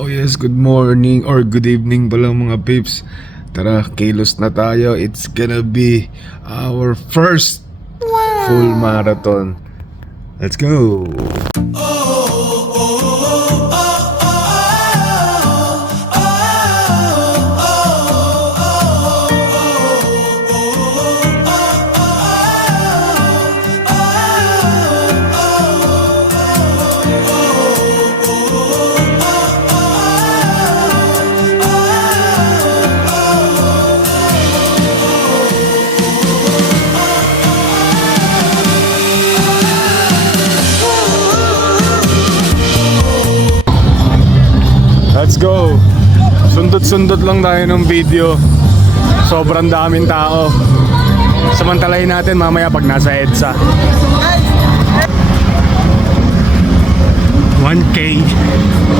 Oh yes, good morning or good evening pala mga peeps. Tara, kilos na tayo. It's gonna be our first full marathon. Let's go! Let's go! Sundot-sundot lang tayo ng video. Sobrang daming tao. Samantalahin natin mamaya pag nasa EDSA. 1K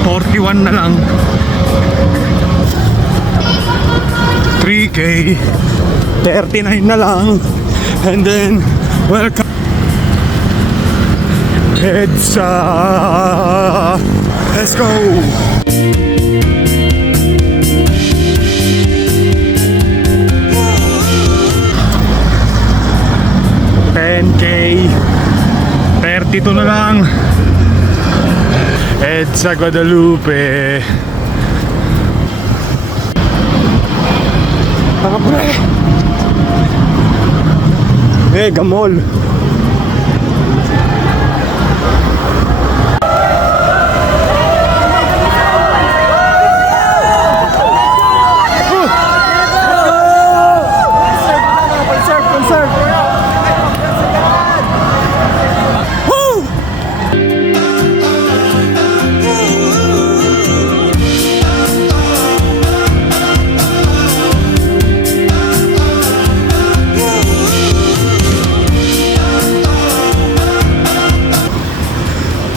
41 na lang. 3K 39 na lang. And then welcome EDSA. Let's go! 10K 32 na lang. EDSA Guadalupe. Mga pre, Mega Mall.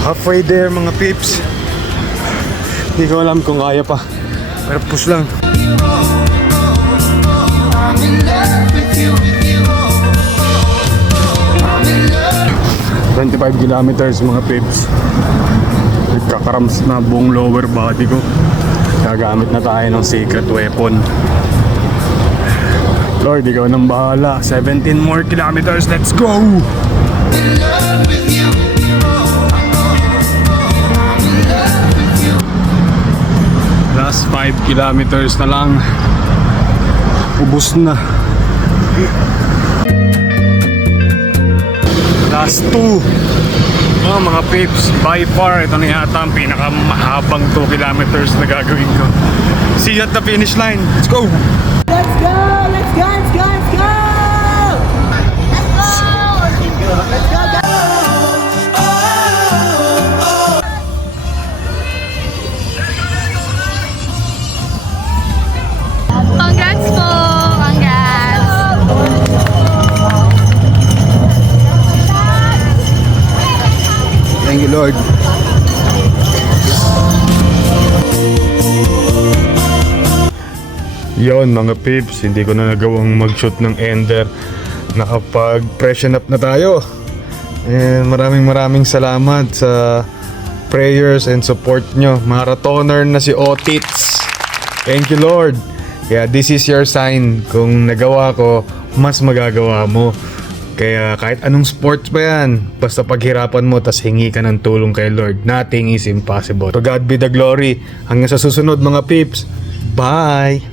Halfway there mga peeps. Hindi ko alam kung kaya pa, pero push lang. 25 kilometers mga peeps. Nagkakarams na buong lower body ko. Gagamit na tayo ng secret weapon. Lord, ikaw nang bahala. 17 more kilometers, let's go! Last 5 kilometers na lang. Ubus na. Last 2. Oh, mga peeps, by far ito na yata ang pinakamahabang 2 kilometers na gagawin ko. See you at the finish line. Let's go! Let's go! Let's go! Let's go! Let's go! Let's go! Let's go! Congrats po! Congrats! Thank you, Lord. Yon mga peeps, hindi ko na nagawang mag-shoot ng ender. Nakapag-freshen up na tayo. And maraming salamat sa prayers and support nyo. Marathoner na si Otits. Thank you, Lord. Kaya this is your sign. Kung nagawa ko, mas magagawa mo. Kaya kahit anong sports pa yan, basta paghirapan mo tas hingi ka ng tulong kay Lord, nothing is impossible. To God be the glory. Hanggang sa susunod mga peeps. Bye!